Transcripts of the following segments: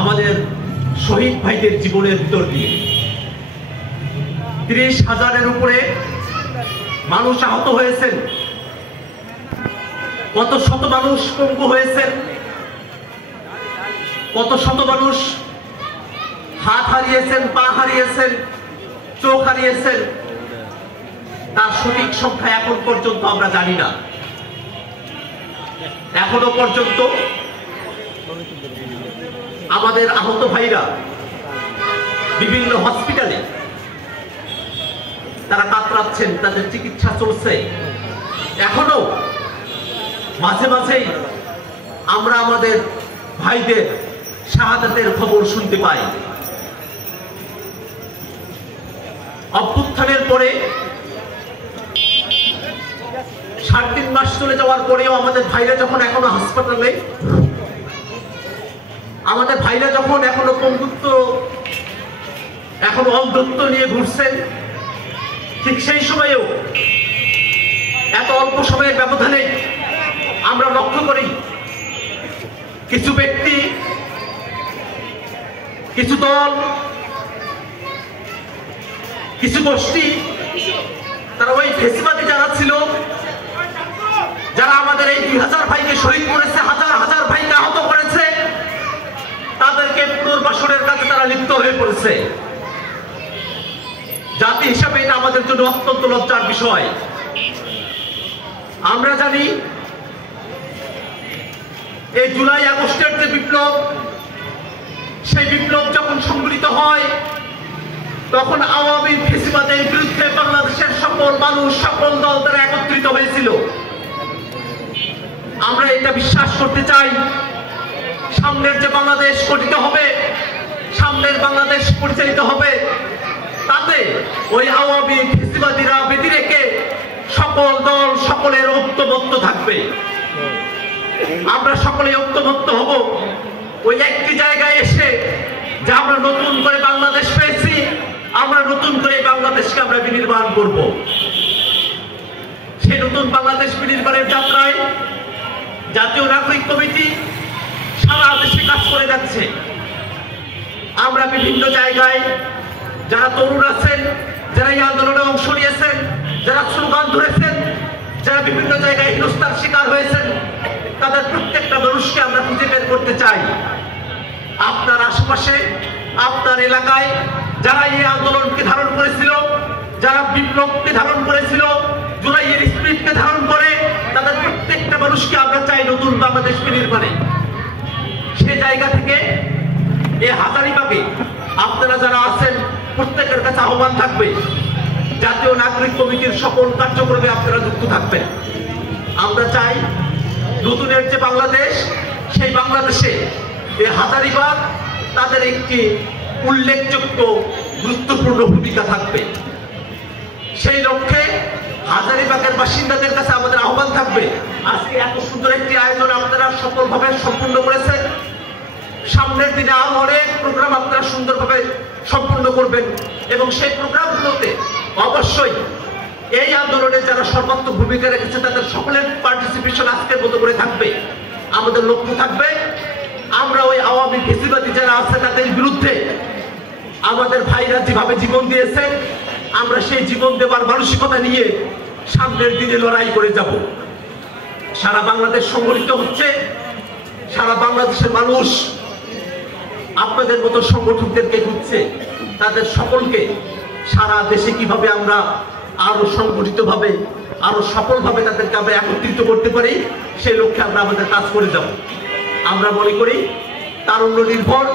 আমাদের শহীদ ভাইদের জীবনের ভিতর দিয়ে 30,000-এর উপরে মানুষ আহত হয়েছেন, কত শত মানুষ পঙ্গু হয়েছেন, কত শত মানুষ হাত হারিয়েছেন, পা হারিয়েছেন, চোখ হারিয়েছেন। তার সঠিক সংখ্যা এখন পর্যন্ত আমরা জানি না। এখনো পর্যন্ত আমাদের আহত ভাইরা বিভিন্ন হসপিটালে তারা কাতরাচ্ছেন, তাদের চিকিৎসা চলছে। এখনো মাঝে মাঝেই আমরা আমাদের ভাইদের শাহাদাতের খবর শুনতে পাই। অভ্যুত্থানের পরে 3.5 মাস চলে যাওয়ার পরেও আমাদের ভাইরা যখন এখনো হাসপাতালে, আমাদের ভাইরা যখন এখনো পঙ্গুত্ব, এখনো অন্ধত্ব নিয়ে ঘুরছেন, ঠিক সেই সময়েও এত অল্প সময়ের ব্যবধানে আমরা লক্ষ্য করি কিছু ব্যক্তি, কিছু দল, কিছু গোষ্ঠী, তারা ওই ফেসিবাদী যারা ছিল, যারা আমাদের এই 2000 ভাইকে শহীদ করেছে, হাজার হাজার ভাইকে আহত করেছে, তাদেরকে পুনর্বাসনের কাছে তারা লিপ্ত হয়ে পড়েছে। জাতি হিসাবে এটা আমাদের জন্য অত্যন্ত লজ্জার বিষয়। আমরা জানি এই জুলাই আগস্টের যে বিপ্লব, সেই বিপ্লব যখন সংগঠিত হয় তখন আওয়ামী ফেসিবাদের বিরুদ্ধে বাংলাদেশের সকল মানুষ, সকল দল তারা একত্রিত হয়েছিল। আমরা এটা বিশ্বাস করতে চাই, সামনের যে বাংলাদেশ গঠিত হবে, সামনের বাংলাদেশ পরিচালিত হবে, তাতে ওই আওয়ামী ফেসিবাদীরা বেঁধে রেখে সকল দল সকলের ঐক্যবদ্ধ থাকবে। আমরা সকলে ঐক্যবদ্ধ হব ওই একটি জায়গায় এসে, যে আমরা নতুন করে বাংলাদেশ পেয়েছি, আমরা নতুন করে বাংলাদেশকে আমরা বিনির্মাণ করব। সেই নতুন বাংলাদেশ বিনির্মাণের যাত্রায় জাতীয় নাগরিক কমিটি সারা দেশে কাজ করে যাচ্ছে। আমরা বিভিন্ন জায়গায় যারা তরুণ আছেন, যারা এই আন্দোলনে অংশ নিয়েছেন, যারা স্লোগান ধরেছেন, যারা বিভিন্ন জায়গায় হেনস্থার শিকার হয়েছেন, তাদের প্রত্যেকটা মানুষকে আমরা খুঁজে বের করতে চাই। আপনার আশেপাশে, আপনার এলাকায় যারা এই আন্দোলনকে ধারণ করেছিল, যারা বিপ্লবকে ধারণ করেছিল, জুলাইয়ের স্পিরিটকে ধারণ করে, তাদের প্রত্যেকটা মানুষকে আমরা চাই নতুন বাংলাদেশ বিনির্মাণে। সে জায়গা থেকে এই হাজারীবাগে আপনারা যারা আছেন, প্রত্যেকের কাছে আহ্বান থাকবে, জাতীয় নাগরিক কমিটির সকল কার্যক্রমে আপনারা যুক্ত থাকবেন। আমরা চাই নতুনের যে বাংলাদেশ, সেই বাংলাদেশে এই হাজারীবাগ তাদের একটি উল্লেখযোগ্য গুরুত্বপূর্ণ ভূমিকা থাকবে। সেই লক্ষ্যে হাজারীবাগের বাসিন্দাদের কাছে আমাদের আহ্বান থাকবে, আজকে এত সুন্দর একটি আয়োজন আপনারা সফলভাবে সম্পূর্ণ করেছেন। সামনের দিনে আরো অনেক প্রোগ্রাম আপনারা সুন্দরভাবে সম্পূর্ণ করবেন, এবং সেই প্রোগ্রামগুলোতে অবশ্যই এই আন্দোলনে যারা সর্বাত্মক ভূমিকা রেখেছে তাদের সকলের পার্টিসিপেশন আজকের মতো করে থাকবে। আমাদের লক্ষ্য থাকবে আমরা ওই আওয়ামী ফেসিবাদী যারা আছে তাদের বিরুদ্ধে আমাদের ভাইরা যেভাবে জীবন দিয়েছেন, আমরা সেই জীবন দেবার মানসিকতা নিয়ে সামনের দিনে লড়াই করে যাব। সারা বাংলাদেশ সংগঠিত হচ্ছে, সারা বাংলাদেশের মানুষ আপনাদের মতো সংগঠকদেরকে খুঁজছে, তাদের সকলকে সারা দেশে কিভাবে আমরা আরো সংগঠিতভাবে, আরো সফলভাবে তাদেরকে আমরা একত্রিত করতে পারি, সেই লক্ষ্যে আমরা আমাদের কাজ করে যাব। আমরা মনে করি তারুণ্য নির্ভর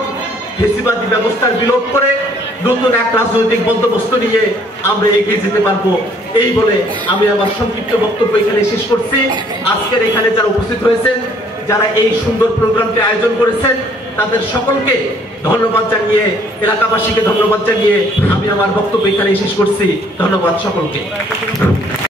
ফেসিবাদী ব্যবস্থার বিলোপ করে নতুন এক রাজনৈতিক বন্দোবস্ত নিয়ে আমরা এগিয়ে যেতে পারবো। এই বলে আমি আমার সংক্ষিপ্ত বক্তব্য এখানে শেষ করছি। আজকের এখানে যারা উপস্থিত হয়েছেন, যারা এই সুন্দর প্রোগ্রামটি আয়োজন করেছেন, তাদের সকলকে ধন্যবাদ জানিয়ে, এলাকাবাসীকে ধন্যবাদ জানিয়ে আমি আমার বক্তব্য এখানে শেষ করছি। ধন্যবাদ সকলকে।